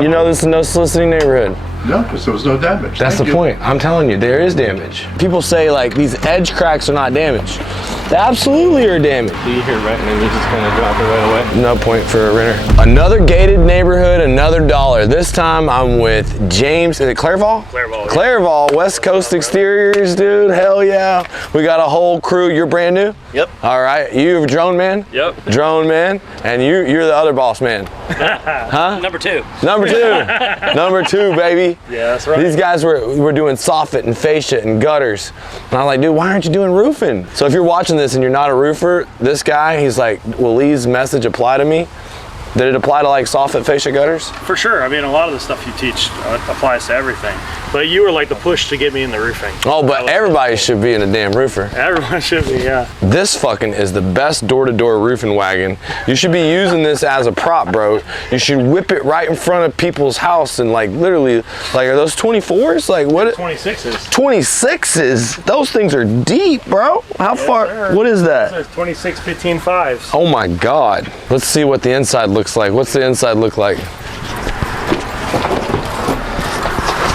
You know this is no soliciting neighborhood. No, because there was no damage. That's the point. I'm telling you, there is damage. People say like these edge cracks are not damaged. They absolutely are damaged. So you hear renting and you just kind of drop it right away? No point for a renter. Another gated neighborhood, another dollar. This time I'm with James, is it Clairvaux? Clairvaux. Clairvaux, West Coast Exteriors, dude, hell yeah. We got a whole crew, you're brand new? Yep. All right, you drone man? Yep. Drone man, and you're the other boss man. Huh? Number two. Number two. Number two, baby. Yeah, that's right. These guys were doing soffit and fascia and gutters. And I'm like, dude, why aren't you doing roofing? So if you're watching this and you're not a roofer, this guy, he's like, will Lee's message apply to me? Did it apply to like soffit, fascia, gutters? For sure. I mean, a lot of the stuff you teach applies to everything. But you were like the push to get me in the roofing. Oh, but everybody should be in a damn roofer. Everyone should be, yeah. This fucking is the best door-to-door roofing wagon. You should be using this as a prop, bro. You should whip it right in front of people's house and like literally, like are those 24s? Like what? 26s. 26s? Those things are deep, bro. How far? What is that? There's 26, 15, 5s. Oh my God. Let's see what the inside looks like. What's the inside look like?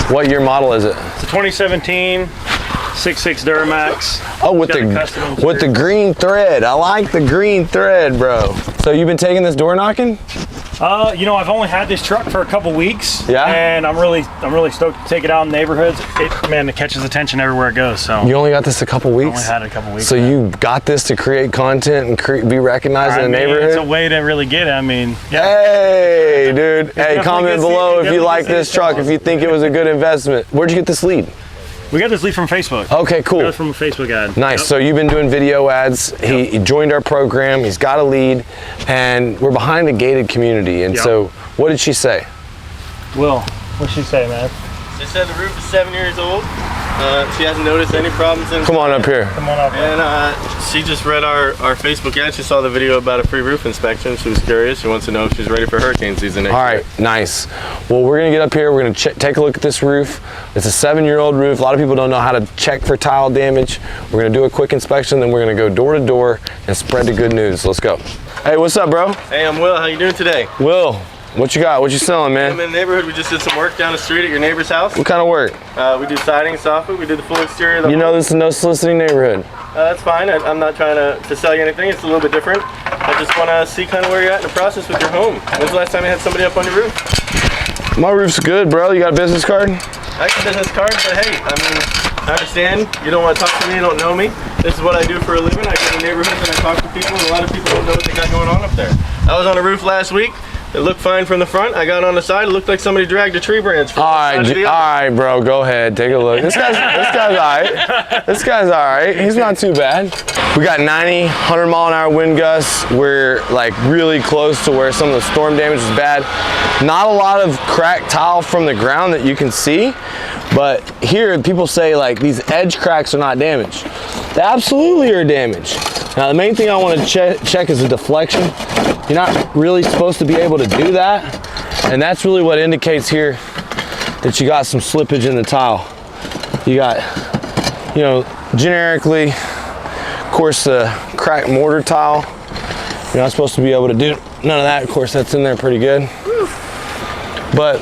What year model is it? It's a 2017 6.6 Duramax. Oh, with the green thread. I like the green thread, bro. So you've been taking this door knocking? You know, I've only had this truck for a couple weeks. Yeah. And I'm really stoked to take it out in neighborhoods. Man, it catches attention everywhere it goes. So you only got this a couple weeks? I only had it a couple weeks. So you got this to create content and be recognized in the neighborhood? It's a way to really get it. I mean, yeah. Hey, dude. Hey, comment below if you like this truck, if you think it was a good investment. Where'd you get this lead? We got this lead from Facebook. Okay, cool. That was from a Facebook ad. Nice. Yep. So you've been doing video ads. He joined our program. He's got a lead, and we're behind a gated community. And so, what did she say? Will, what'd she say, man? She said the roof is 7 years old. She hasn't noticed any problems. Come on up here. Come on up here. And she just read our Facebook ad. She saw the video about a free roof inspection. She was curious. She wants to know if she's ready for hurricane season next year. All right, nice. Well, we're gonna get up here. We're gonna take a look at this roof. It's a 7-year-old roof. A lot of people don't know how to check for tile damage. We're gonna do a quick inspection, then we're gonna go door to door and spread the good news. Let's go. Hey, what's up, bro? Hey, I'm Will. How you doing today? Will. What you got? What you selling, man? I'm in the neighborhood. We just did some work down the street at your neighbor's house. What kind of work? We do siding, soffit. We did the full exterior of the You know this is no soliciting neighborhood. That's fine. I'm not trying to sell you anything. It's a little bit different. I just want to see kind of where you're at in the process with your home. When's the last time you had somebody up on your roof? My roof's good, bro. You got a business card? I got a business card, but hey, I mean, I understand you don't want to talk to me, you don't know me. This is what I do for a living. I go to neighborhoods and I talk to people, and a lot of people don't know what they got going on up there. I was on a roof last week. It looked fine from the front. I got on the side. It looked like somebody dragged a tree branch from the side. All right, bro. Go ahead. Take a look. This guy's all right. This guy's all right. He's not too bad. We got 90, 100 mile an hour wind gusts. We're like really close to where some of the storm damage is bad. Not a lot of cracked tile from the ground that you can see, but here people say like these edge cracks are not damaged. They absolutely are damaged. Now the main thing I want to check is the deflection. You're not really supposed to be able to do that, and that's really what indicates here that you got some slippage in the tile. You got, you know, generically, of course, the cracked mortar tile, you're not supposed to be able to do none of that. Of course, that's in there pretty good. But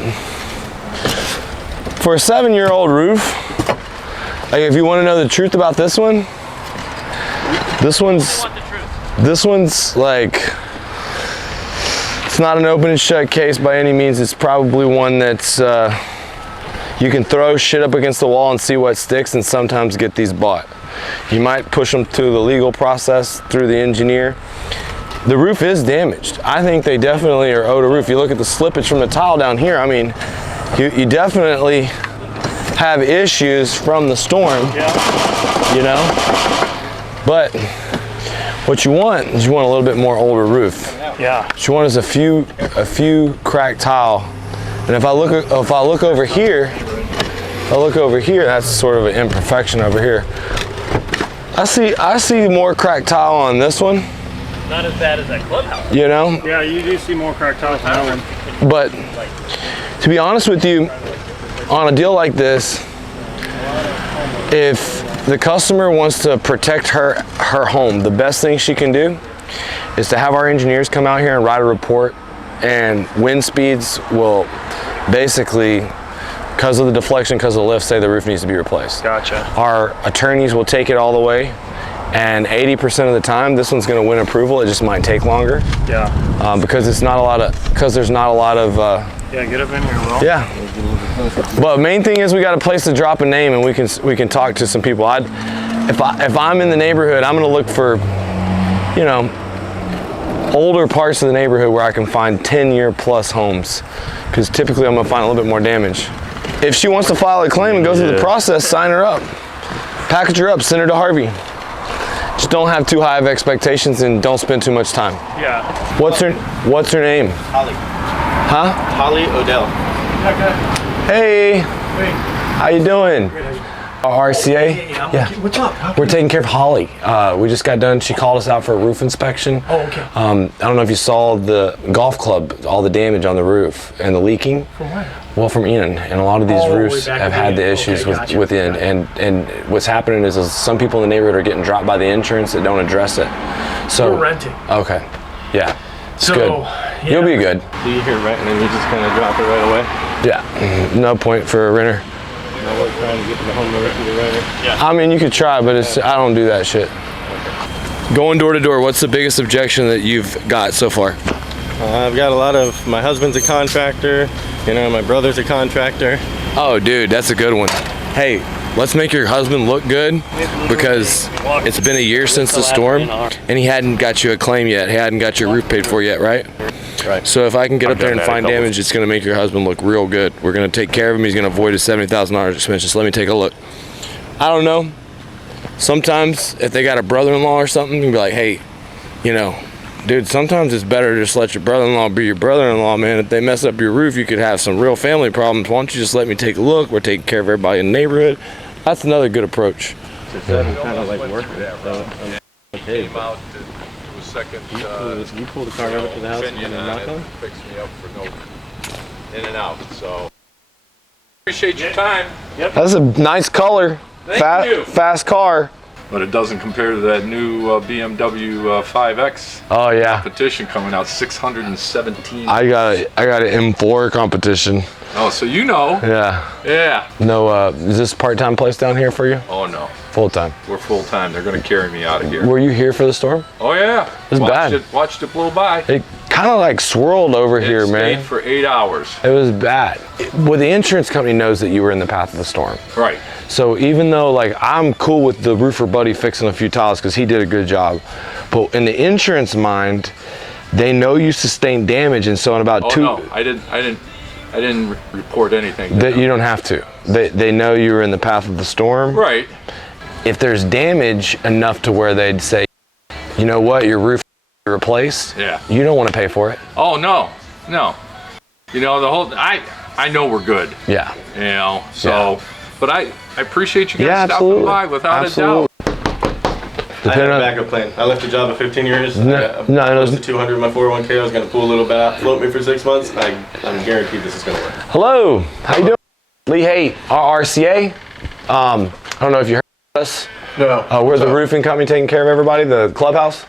for a 7-year-old roof, like if you want to know the truth about this one, this one's like, it's not an open and shut case by any means. It's probably one that's, you can throw shit up against the wall and see what sticks, and sometimes get these bought. You might push them through the legal process, through the engineer. The roof is damaged. I think they definitely are owed a roof. You look at the slippage from the tile down here, I mean, you definitely have issues from the storm, you know? But what you want is you want a little bit more older roof. Yeah. What you want is a few cracked tile. And if I look over here, that's sort of an imperfection over here. I see more cracked tile on this one. Not as bad as that clubhouse. You know? Yeah, you do see more cracked tile on that one. But to be honest with you, on a deal like this, if the customer wants to protect her home, the best thing she can do is to have our engineers come out here and write a report, and wind speeds will basically, because of the deflection, because of the lift, say the roof needs to be replaced. Gotcha. Our attorneys will take it all the way, and 80% of the time, this one's going to win approval. It just might take longer. Yeah. Because there's not a lot of. Yeah, get up in here, Will. Yeah. But main thing is we got a place to drop a name, and we can talk to some people. If I'm in the neighborhood, I'm going to look for, you know, older parts of the neighborhood where I can find 10-year plus homes, because typically I'm going to find a little bit more damage. If she wants to file a claim and go through the process, sign her up, package her up, send her to Harvey. Just don't have too high of expectations and don't spend too much time. Yeah. What's her name? Holly. Huh? Holly Odell. Hey. How you doing? RCA? Yeah. What's up? We're taking care of Holly. We just got done. She called us out for a roof inspection. Oh, okay. I don't know if you saw the golf club, all the damage on the roof and the leaking. From where? Well, from Ian, and a lot of these roofs way back have at had the Ian. issues Okay, gotcha. with Ian, and what's happening is some people in the neighborhood are getting dropped by the insurance that don't address it. So We're renting. Okay, yeah, it's So, good. yeah. You'll be good. So you hear rent and then you just kind of drop it right away? Yeah, no point for a renter. No work trying to get to the homeowner through the renter. I mean, you could try, but I don't do that shit. Going door to door, what's the biggest objection that you've got so far? I've got a lot of, my husband's a contractor, you know, my brother's a contractor. Oh, dude, that's a good one. Hey, let's make your husband look good, because it's been a year since the storm, and he hadn't got you a claim yet. He hadn't got your roof paid for yet, right? Right. So if I can get up there and find damage, it's going to make your husband look real good. We're going to take care of him. He's going to avoid a $70,000 expense. Just let me take a look. I don't know. Sometimes if they got a brother-in-law or something, you can be like, hey, you know, dude, sometimes it's better to just let your brother-in-law be your brother-in-law, man. If they mess up your roof, you could have some real family problems. Why don't you just let me take a look? We're taking care of everybody in the neighborhood. That's another good approach. Just kind of like working it. So I'm okay. You pull the car over to the house and then knock on? Fix me up for no in and out. So appreciate your time. That's a nice color. Thank you. Fast car. But it doesn't compare to that new BMW 5X Oh yeah. competition coming out, 617. I got an M4 competition. Oh, so you know. Yeah. Yeah. No, is this part-time place down here for you? Oh no, Full-time. we're full time. They're gonna carry me out of here. Were you here for the storm? Oh yeah. was bad. Watched it blow by. It kind of like swirled over here, It stayed man. for 8 hours. It was bad. Well, the insurance company knows that you were in the path of the storm. Right. So even though like I'm cool with the roofer buddy fixing a few tiles because he did a good job, but in the insurance mind, they know you sustained damage, and so in about No, I didn't report anything. to that them. you don't have to. They know you were in the path of the storm. Right. If there's damage enough to where they'd say, you know what, your roof replaced. Yeah. You don't want to pay for it. Oh no. You know the whole. I know we're good. Yeah. You know. So. Yeah. But I appreciate you guys Yeah, stopping absolutely. by without Absolutely. a doubt. I had a backup plan. I left a job of 15 years. No, I got no, close to 200 in my 401k. I was going to pull a little bit out, float me for 6 months. I'm guaranteed this is going to work. Hello, how you doing? Lee Haight, RCA. I don't know if you heard of us. No. We're the roofing company taking care of everybody, the clubhouse.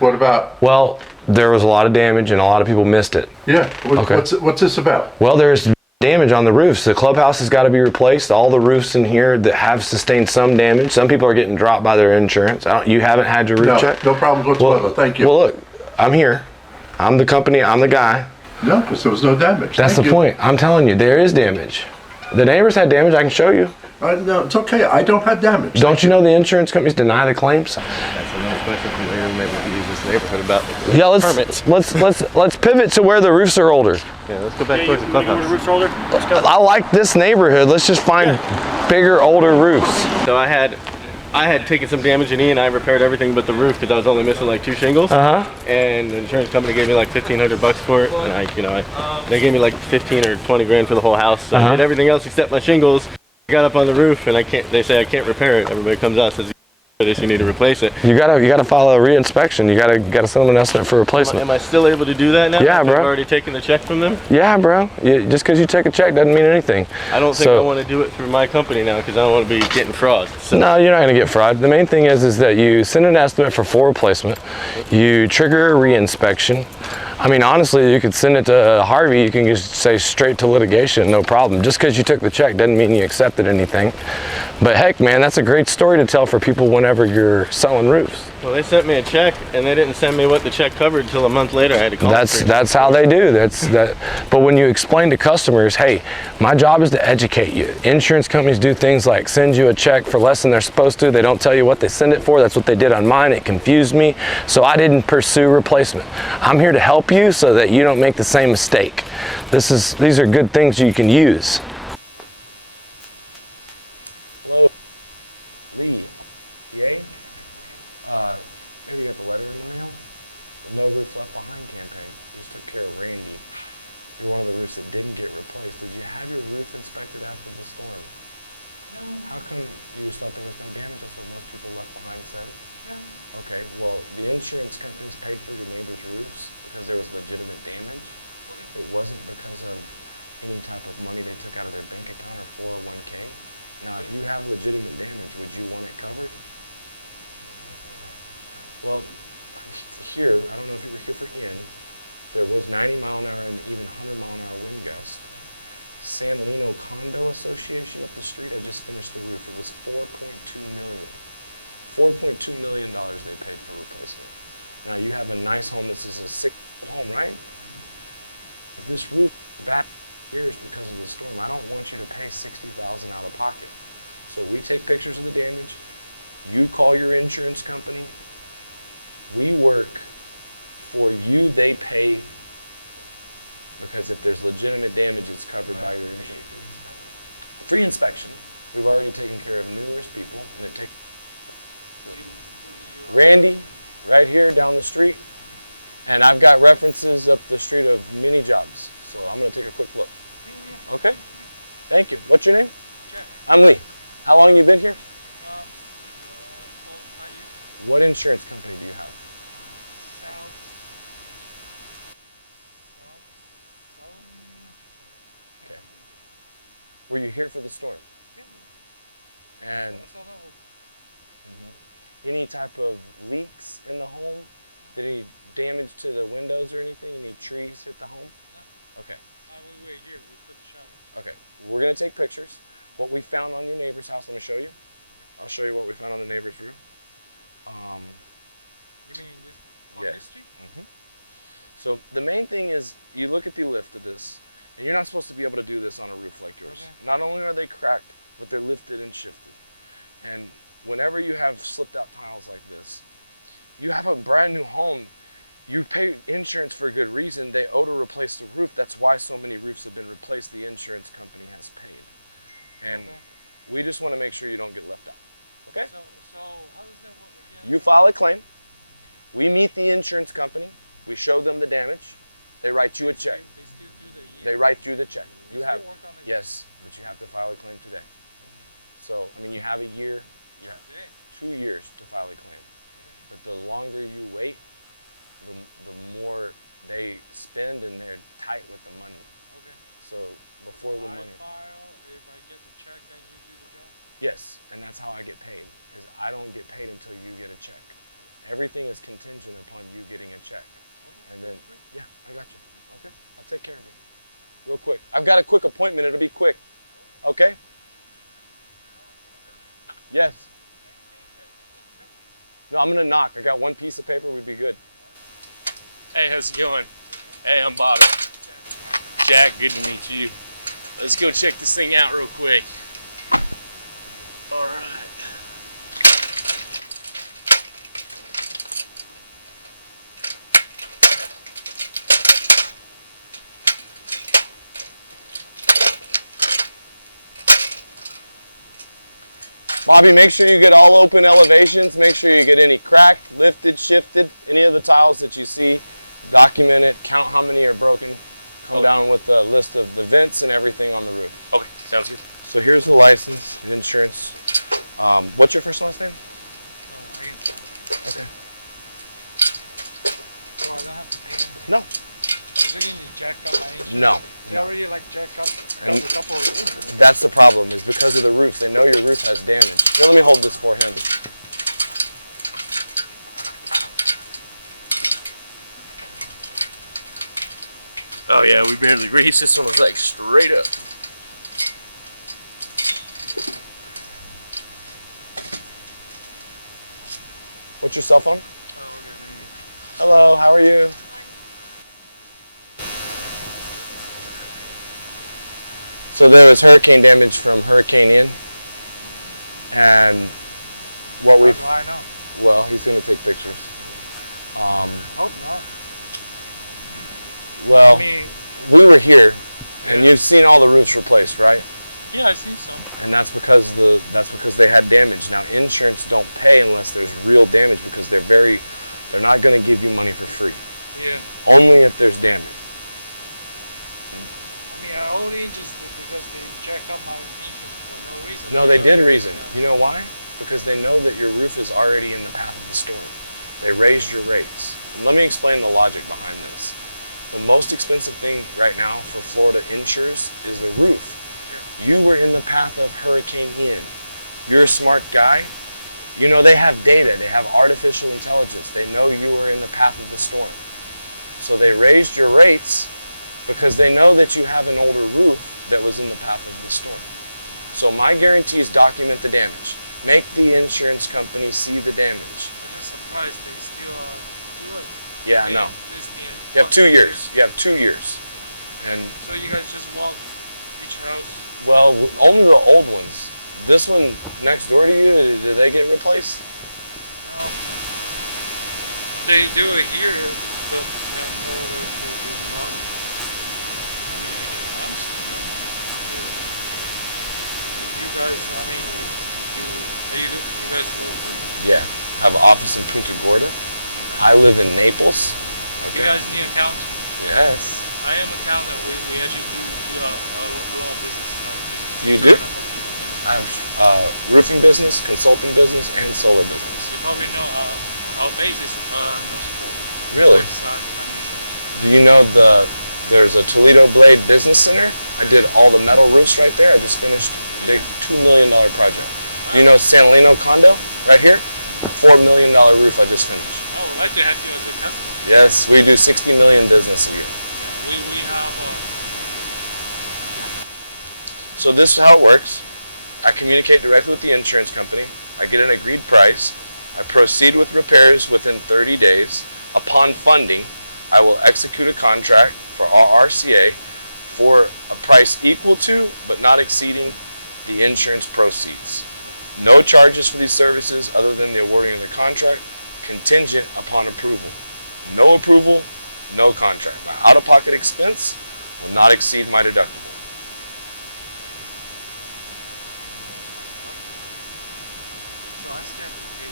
What about? Well, there was a lot of damage and a lot of people missed it. Yeah. Okay. What's this about? Well, there's damage on the roofs. The clubhouse has got to be replaced. All the roofs in here that have sustained some damage. Some people are getting dropped by their insurance. You haven't had your roof No, checked? no problems whatsoever. Thank you. Well, look, I'm here. I'm the company. I'm the guy. No, because there was no damage. That's Thank the you. point. I'm telling you, there is damage. The neighbors had damage. I can show you. No, it's okay. I don't have damage. Don't you know the insurance companies deny the claims? That's another question from here. Maybe we can use this neighborhood about Yeah, permits. let's pivot to where the roofs are older. Yeah, let's go back You towards the know where the clubhouse. roof's older? Let's go. I like this neighborhood. Let's just find bigger, older roofs. So I had taken some damage in E and I repaired everything but the roof because I was only missing like 2 shingles. And the insurance company gave me like $1,500 for it, and they gave me like 15 or 20 grand for the whole house. So I did everything else except my shingles. I got up on the roof and they say I can't repair it. Everybody comes out and says, you need to replace it. You gotta file a re-inspection. You gotta send them an estimate for replacement. Am I still able to do that now? Yeah, I've bro. already taken the check from them? Yeah, bro. Just because you take a check doesn't mean anything. I don't think So- I want to do it through my company now because I don't want to be getting fraud. So No, you're not gonna get fraud. The main thing is that you send an estimate for full replacement. You trigger a re-inspection. I mean, honestly, you could send it to Harvey. You can just say straight to litigation, no problem. Just because you took the check doesn't mean you accepted anything. But heck, man, that's a great story to tell for people whenever you're selling roofs. Well, they sent me a check, and they didn't send me what the check covered until a month later. I had to call. That's how they do. But when you explain to customers, hey, my job is to educate you. Insurance companies do things like send you a check for less than they're supposed to. They don't tell you what they send it for. That's what they did on mine. It confused me, so I didn't pursue replacement. I'm here to help you so that you don't make the same mistake. These are good things you can use. Hello, Lee. Yay? Maybe you got the letter in the mail? The No Roof Left Behind campaign. Just took care of Randy. You're one of the roofs that didn't get replaced. Did you have your roof inspected after the storm? No. How come you just thought there was no damage? That's what most people left behind said? Yeah. Okay, well, the insurance companies paid for your neighbor's roofs because there was legitimate damage. It wasn't because of any type of money they took out of their bank account or 401k. Now, if you have legitimate damage, would you want it covered? Well, here, I don't know if you were here for Ian, there was 90 mile an hour and even 100 mile an hour wind gust. San Lino Condo Association up the street, I just finished the roof. It was $4.2 million. $4.2 million they paid for replacement. Now you have a nice home. This is a sick home, right? If this roof back years because of the storm, I don't want you to pay $60,000 out of pocket. So we take pictures of the damage. You call your insurance company. We work for you. They pay because if there's legitimate damage, it's covered by your insurance. Free inspection. We've already taken care of numerous people, and it takes. Randy, right here down the street, and I've got references up the street of many jobs. So I'm going to take a quick look. Okay? Thank you. What's your name? Jack. I'm Lee. How long you been here? 5 years. What insurance company do you have? Okay. Were you here for the storm? And any type of leaks in the home? Did any damage to the windows or anything? Any trees hit the home? No. Okay. We wait here. We put the shadow. Okay. We're going to take pictures. What we found on your neighbor's house, let me show you. I'll show you what we found on the neighbor's roof. You mean this on Yeah. this street? So the main thing is you look at the lift of this, and you're not supposed to be able to do this on a roof like yours. Okay. Not only are they cracked, but they're lifted and shifted. And whenever you have slipped out tiles like this, you have a brand new home. You pay insurance for a good reason. They owe to replace the roof. That's why so many roofs have been replaced. The insurance company has paid. And Okay. we just want to make sure you don't get left out. Okay? So how does that work again? You file a claim. We meet the insurance company. We show them the damage. They write you a check. They still do the year. They write you the check. They You still have, work on the yes, but you have to file a claim today. So, I mean, you have a year, you have Today. 2 years to file a claim. But the longer you wait, the more they spend and they're tight with the money. Okay. So before the I money, file. If I get the check, then you do the job. yes, and that's how I get paid. Is I don't get paid until you get a check. Everything is contingent upon you getting a check. And then, yeah, I got you. Okay, I'll take care of you. Real quick. I've got a quick appointment. It'll be quick. Okay? Yes. No, I'm going to knock. I got one piece of paper. We'd be good. Hey, how's it going? Hey, I'm Bobby. Jack, good to meet you. Let's go check this thing out real quick. All right. Bobby, make sure you get all open elevations. Make sure you get any cracked, lifted, shifted, any of the tiles that you see. Document it, count how many are broken. Come down with a list of the vents and everything on the roof. Okay, sounds good. So here's the license, the insurance. What's your first and last name? I can sign. Okay. So I don't have to pay anything? No. Is it going to jack up my insurance? No. They already like jack up And- a couple of That's the problem, is because of the roofs. They know your roof has damage. Here, let me hold this for him. Oh yeah, we barely reached. This one was like straight up. What's your cell phone? Oh, okay. Hello, how are you? So there was hurricane damage from Hurricane Ian, and what we How do I know? well, he's gonna take pictures. Hope not. Well, I mean, we were here, and Yeah. you've seen all the roofs replaced, right? yeah, I seen some. And that's because they had damage. Now insurance don't pay unless there's real damage because they're not going to give you money for free. Yeah. Only if there's damage. I mean, I only just because they jacked up my engine for no reason. No, they did reason. You know why? Because they know that your roof is already in the path of the storm. They raised your rates. And let me explain the logic behind this. The most expensive thing right now for Florida insurers is the roof. You were in the path of Hurricane Ian. You're a smart guy. You know, they have data. They have artificial intelligence. They know you were in the path of the storm. So they raised your rates because they know that you have an older roof that was in the path of the storm. So my guarantee is document the damage. Make the insurance company see the damage. I'm just surprised they still do it. Yeah, I know. Disney and You have 2 years. You have 2 years. And, So you guys just walk each house. well, only the old ones. This one next door to you, did they get replaced? No. They do it here, but yeah, no, they do not. I mean, they get arms. You guys, I mean, are you guys local? Yeah. Have an office in Punta Gorda. I live in Naples. You guys need accountant? Yes. I am accountant. We actually do a lot of business. You do? I have roofing business, consulting business, and solar business. You probably know our base is North Really? Side Financial. Do you know there's a Toledo Blade Business Center? I did all the metal roofs right there. I just finished a big $2 million project. Do you know San Lino condo right here? $4 million roof I just finished. I would like to have you as a customer. Yes, we do 60 million business a year. Yeah, we have. So this is how it works. I communicate directly with the insurance company. I get an agreed price. I proceed with repairs within 30 days. Upon funding, I will execute a contract for our RCA for a price equal to but not exceeding the insurance proceeds. No charges for these services other than the awarding of the contract, contingent upon approval. No approval, no contract. My out-of-pocket expense will not exceed my deductible. So I still have to pay.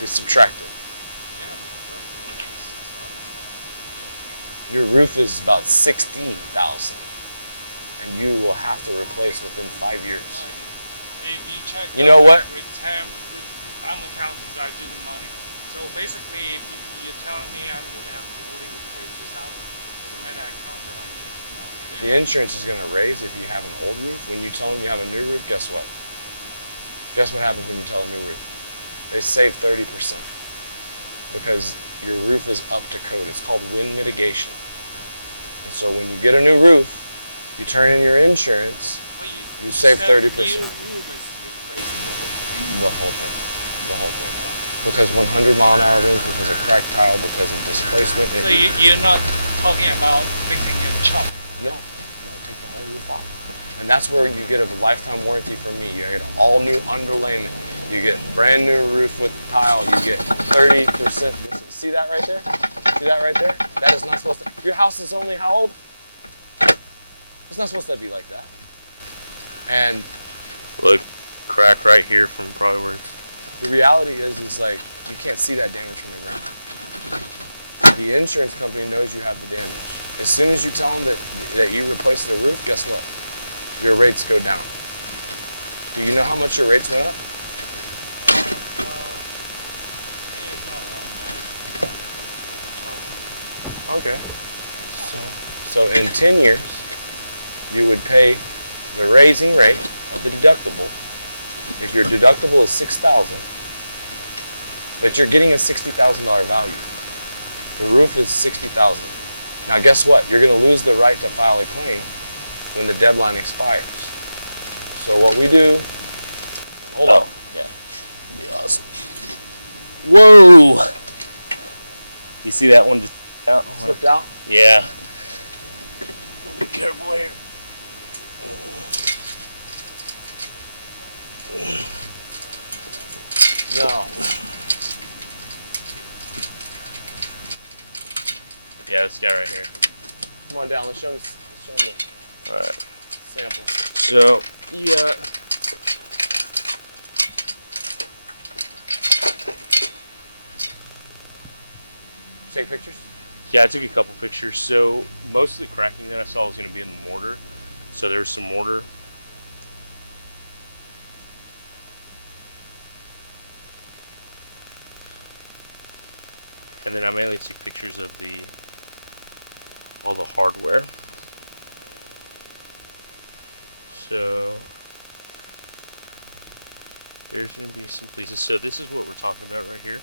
They subtract it. Yeah. Your roof is about 60,000, and you will have to replace within 5 years. If you check. You know what? I'm accountant, so I do the money. So basically, if you're telling me I'm going to have to only pay 2,000, doesn't matter. I can't do it. The insurance is going to raise if you have an old roof. When you tell them you have a new roof, guess what? Guess what happens when you tell a new roof? They save 30% because your roof is up to code. It's called wind mitigation. And so when you get a new roof, you turn in your insurance, you save 30%. The whole thing. The whole thing. Because 100-mile-an-hour winds, because of cracked tile, because of displacement. So you're not talking about fixing a chop. No, take the whole roof off. And that's where you get a lifetime warranty from me. You get all new underlayment. You get brand new roof with tile. You get 30%. See that right there? See that right there? That is not supposed to. Your house is only how old? It's not supposed to be like that. And Look, crack right here from probably where it's. the reality is like you can't see that damage from the ground. The insurance company knows you have the damage. As soon as you tell them that you replace the roof, guess what? Your rates go down. Do you know how much your rates went up? Okay. So in 10 years, you would pay the raising rate of the deductible. If your deductible is $6,000, but you're getting a $60,000 value. The roof is $60,000. Now guess what? You're going to lose the right to file a claim when the deadline expires. So what we do, hold on. Yeah. That'd be awesome. Whoa! You see that one just out? Slipped out? Yeah. Be careful here. No. Yeah, this guy right here. Come on down, let's show him the Alright. sample. So, you got Take pictures? yeah, I took a couple pictures. So most of the cracking that I saw was going to be in the mortar. So there's some mortar. And then I mainly took pictures of all the hardware. So there's going to be some pieces. So this is what we're talking about right here.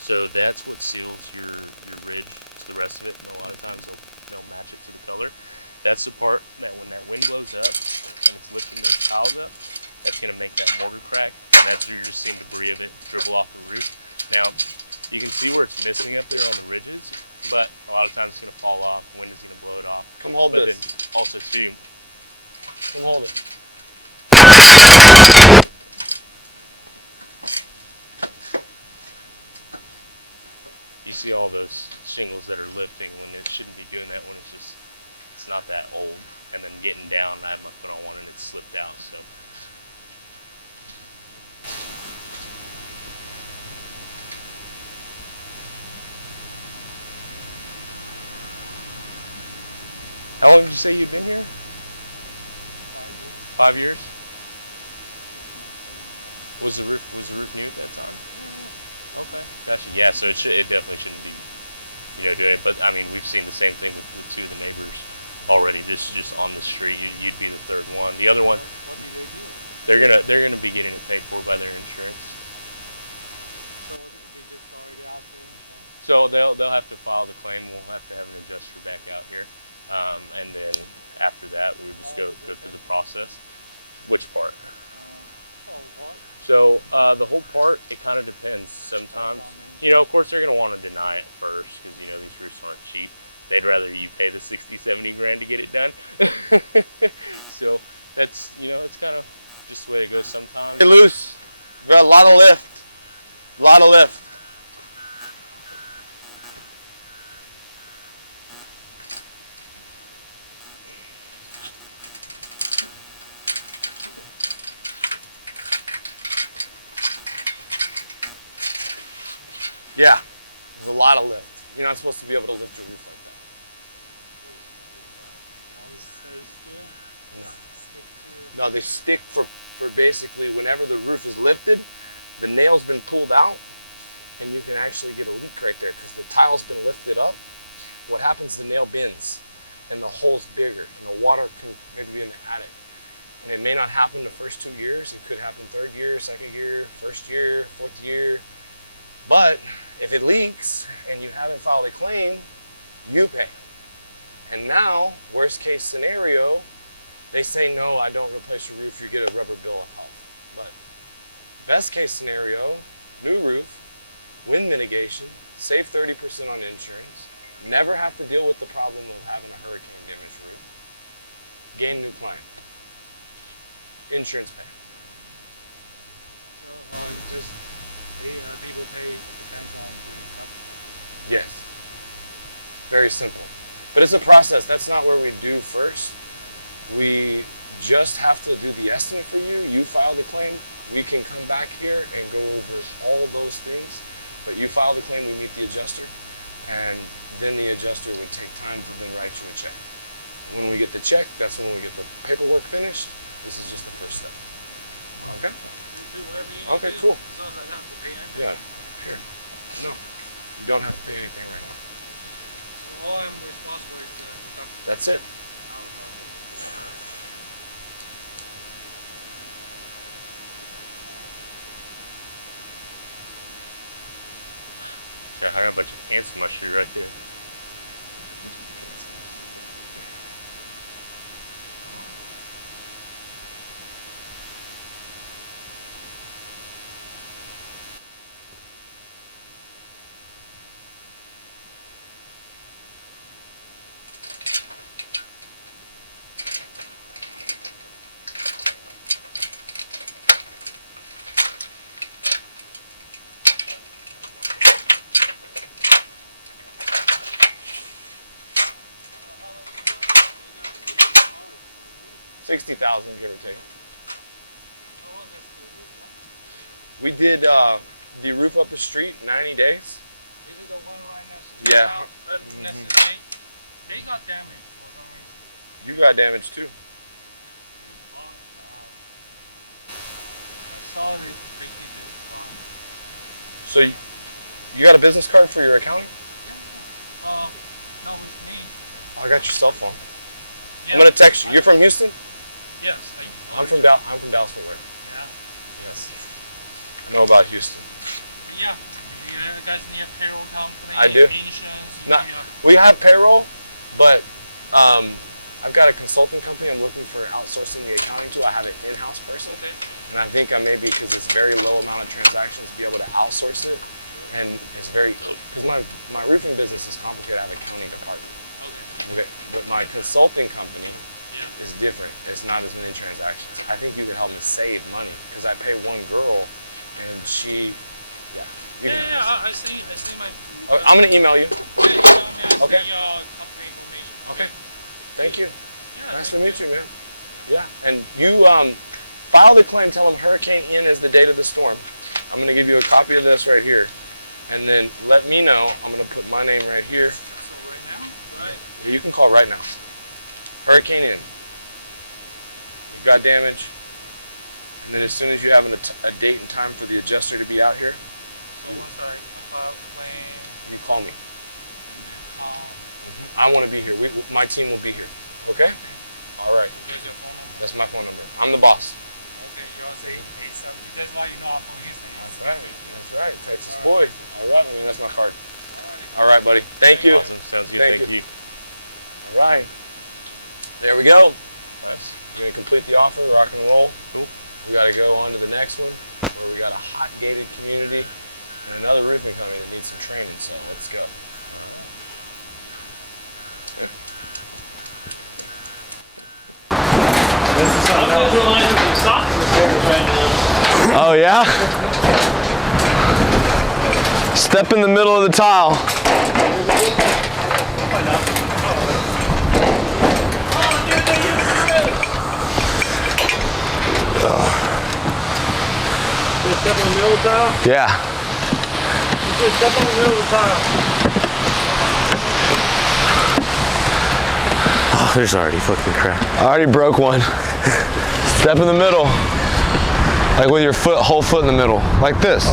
So that's what seals your ridge to the rest of it, and a lot of times they'll match it to the color. That's the part that when that wind blows up and it's lifting those tiles up, that's going to make that mortar crack, and that's where you're just seeing debris of it dribble off the roof. Now, you can see where it's missing up there on the ridges, but a lot of times it's going to fall off, the wind is going to blow it off. Come hold but this. Then also too, Come hold it. you see all those shingles that are lifting when it shouldn't be doing that when it's not that old. And then getting down, I have my foot on one and it slipped out. So how long did you say you'd been here? 5 years. 5 years? Was the roof new at that time? Okay, gotcha. Yeah, so it definitely shouldn't be, doing it. But I mean, we've seen the same thing with two of the neighbors already, just on the street. You'd be the third one. The other one, What do they do? they're gonna be getting it paid for by their insurance. So they just already asked for insurance? So they'll have to file the claim. We'll have to have an adjuster back out here, and then after that, we would just go through the process. Which part? What? So the whole part, it kind of depends. Sometimes, of course, they're going to want to deny it first because, these roofs aren't cheap. They'd rather you pay the 60, 70 grand to get it done. So that's, it's kind of just the way it goes sometimes. Hey, loose. We got a lot of lift. A lot of lift. Yeah, there's a lot of lift. You're not supposed to be able to lift your roof like that. No. No, they stick for basically whenever the roof is lifted, the nail's been pulled out, and you can actually get a leak right there because the tile's been lifted up. What happens, the nail bends, and the hole's bigger, and the water can maybe be in the attic. And it may not happen the first 2 years. It could happen third year, second year, first year, fourth year. But if it leaks and you haven't filed a claim, you pay. And now, worst case scenario, they say, no, I don't replace your roof, you get a rubber bill of health. But best case scenario, new roof, wind mitigation, save 30% on insurance, never have to deal with the problem of having a hurricane damaged roof, gain new client, insurance pay. So just people pay depends on the deductible. Yes. Very simple. But it's a process. That's not where we do first. We just have to do the estimate for you. You file the claim. We can come back here and go over all those things. But you file the claim, we meet the adjuster, and then the adjuster would take time to then write you a check. When we get the check, that's when we get the paperwork finished. This is just the first step. Okay? Do whatever you need Okay, to do, cool. as long as I don't have to pay anything. Yeah. Here. No. You don't have to pay anything right now. So all I'm responsible is the deductible. That's it. Out of I got a bunch of ants in my shoe right there. 60,000, give or take. How long does the roof last? We did the roof up the street, 90 days. Is it the one right next to Yeah. the house? Next to the gate? They got damaged for some reason. You got damaged too. We bought the house. I saw they keep it gone. So you got a business card for your accounting? Oh, not with me. I got your cell phone. Yeah. I'm gonna text you. You're from Houston? Yes. I'm from Dallas Fort Worth. Yeah. Yes. I know about Houston. But yeah. If you guys need a payroll company, I do. insurance, Not, we have payroll, but I've got a consulting company I'm looking for outsourcing the accounting to. I have an in-house person. Okay. And I think I may be, because it's very low amount of transactions, be able to outsource it. And it's very, because my roofing business is complicated. I have an accounting department. Okay. But my consulting company is different. It's not as many transactions. I think you could help me save money, because I pay one girl and she, you can help me save. I see my. I'm gonna email you. Okay. Okay. Company information. Okay. Thank you. Yeah, Nice to meet you, man. Yeah. And you file the claim. Tell them Hurricane Ian is the date of the storm. I'm gonna give you a copy of this right here, and then let me know. I'm gonna put my name right here. So right now, right? Yeah, you can call right now. Hurricane Ian. You've got damage, and then as soon as you have a date and time for the adjuster to be out here, So once I file a claim, you call me. and then call. I want to be here. My team will be here. Okay? Okay. All right. So there's your phone number. That's my phone number. I'm the boss. Okay, you all say hey something. That's why you know I'm from Houston. That's right. That's right. Texas boy. All right. I mean, that's my card. Alrighty. All right, buddy. Thank you. Awesome. Sounds good. Thank you. All right. There we go. Nice. We're going to complete the offer, rock and roll. Cool. We got to go on to the next one, where we got a hot gated community and another roofing company that needs some training. So let's go. All right. Oh yeah? Step in the middle of the tile. Step in the middle of the tile? Yeah. Step in the middle of the tile. Oh, there's already fucking crap. I already broke one. Step in the middle. Like with your whole foot in the middle. Like this.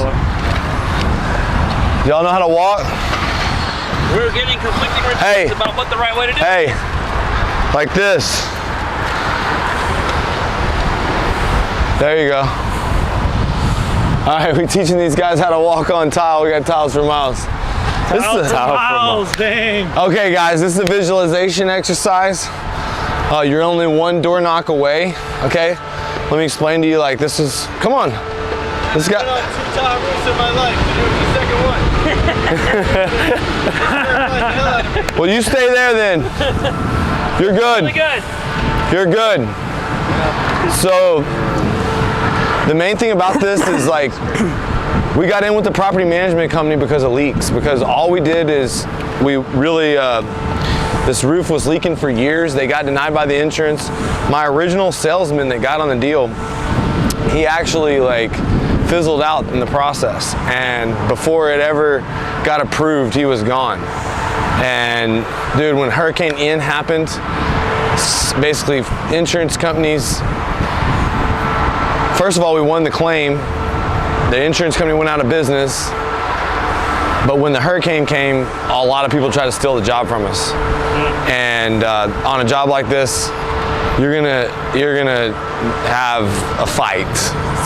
Y'all know how to walk? We're getting conflicting reports about what the right way to do. Hey, like this. There you go. All right, we're teaching these guys how to walk on tile. We got tiles for miles. This is a tile for miles. Dang. Okay, guys, this is a visualization exercise. You're only one door knock away. Okay, let me explain to you. Like this is. Come on. This guy. I've been on 2 tile roofs in my life. This is the second one. Well, you stay there then. You're good. Really good. You're good. So the main thing about this is like we got in with the property management company because of leaks. Because all we did is we really this roof was leaking for years. They got denied by the insurance. My original salesman that got on the deal, he actually like fizzled out in the process, and before it ever got approved, he was gone. And dude, when Hurricane Ian happened, basically insurance companies, first of all, we won the claim. The insurance company went out of business, but when the hurricane came, a lot of people tried to steal the job from us. And on a job like this, you're gonna have a fight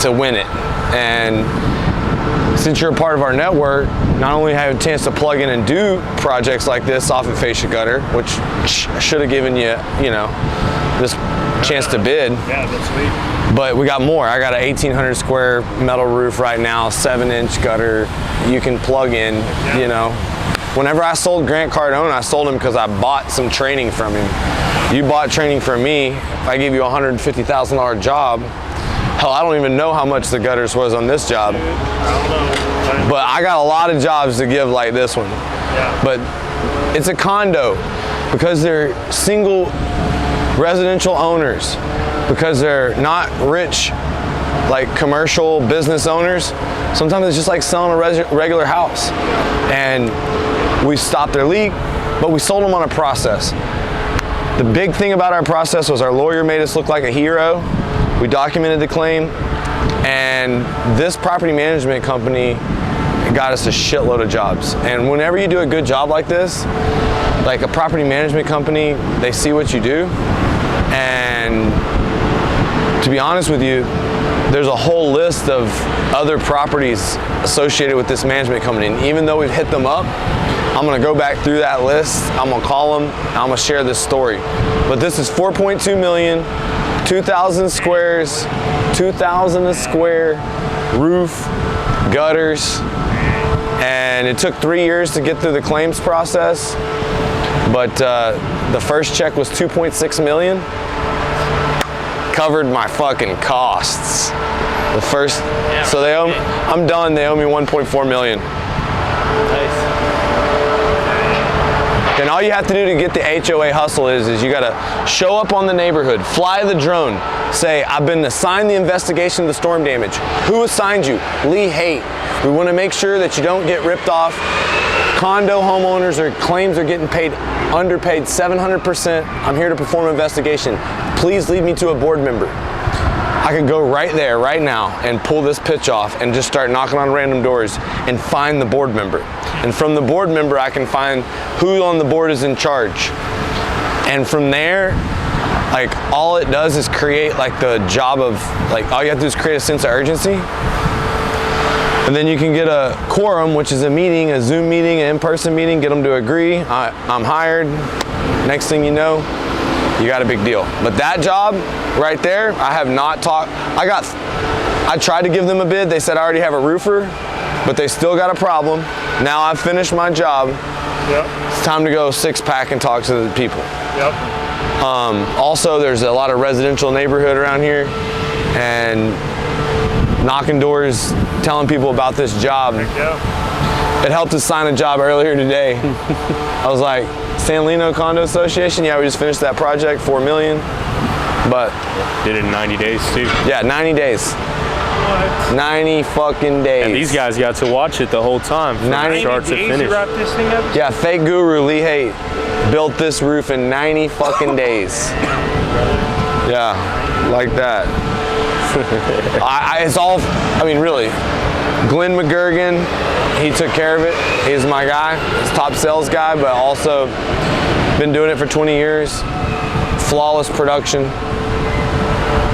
to win it. And since you're a part of our network, not only have a chance to plug in and do projects like this off of fascia gutter, which should have given you, you know, this chance to bid. Yeah, that's sweet. But we got more. I got an 1,800 square metal roof right now, 7-inch gutter. You can plug in, you know. Whenever I sold Grant Cardone, I sold him because I bought some training from him. You bought training from me. If I give you a $150,000 job, hell, I don't even know how much the gutters was on this job. But I got a lot of jobs to give like this one. Yeah. But it's a condo because they're single residential owners, because they're not rich like commercial business owners. Sometimes it's just like selling a regular house. And we stopped their leak, but we sold them on a process. The big thing about our process was our lawyer made us look like a hero. We documented the claim, and this property management company got us a shitload of jobs. And whenever you do a good job like this, like a property management company, they see what you do. And to be honest with you, there's a whole list of other properties associated with this management company. And even though we've hit them up, I'm gonna go back through that list. I'm gonna call them, I'm gonna share this story. But this is 4.2 million, 2,000 squares, 2,000 a square, roof, gutters. And it took 3 years to get through the claims process. But the first check was 2.6 million. Covered my fucking costs. The first, so they owe, I'm done, they owe me 1.4 million. Nice. And all you have to do to get the HOA hustle is you gotta show up on the neighborhood, fly the drone, say, I've been assigned the investigation of the storm damage. Who assigned you? Leehaight. We wanna make sure that you don't get ripped off. Condo homeowners or claims are getting paid, underpaid 700%. I'm here to perform an investigation. Please lead me to a board member. I could go right there, right now, and pull this pitch off and just start knocking on random doors and find the board member. And from the board member, I can find who on the board is in charge. And from there, like, all it does is create like the job of, like, all you have to do is create a sense of urgency. And then you can get a quorum, which is a meeting, a Zoom meeting, an in-person meeting, get them to agree, I'm hired. Next thing you know, you got a big deal. But that job right there, I have not talked, I tried to give them a bid. They said I already have a roofer, but they still got a problem. Now I've finished my job. Yep. It's time to go six-pack and talk to the people. Yep. Also, there's a lot of residential neighborhood around here, and knocking doors, telling people about this job. It helped us sign a job earlier today. I was like, San Lino Condo Association, yeah, we just finished that project, 4 million. But did it in 90 days too. Yeah, 90 days. What? 90 fucking days. And these guys got to watch it the whole time from 90 start to days finish. to wrap this thing up? Yeah, fake guru Leehaight built this roof in 90 fucking days. Yeah, like that. It's all, I mean, really. Glenn McGurgan, he took care of it. He's my guy. He's top sales guy, but also been doing it for 20 years. Flawless production.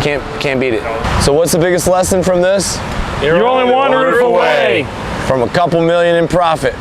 Can't beat it. So what's the biggest lesson from this? You're only one roof away from a couple million in profit.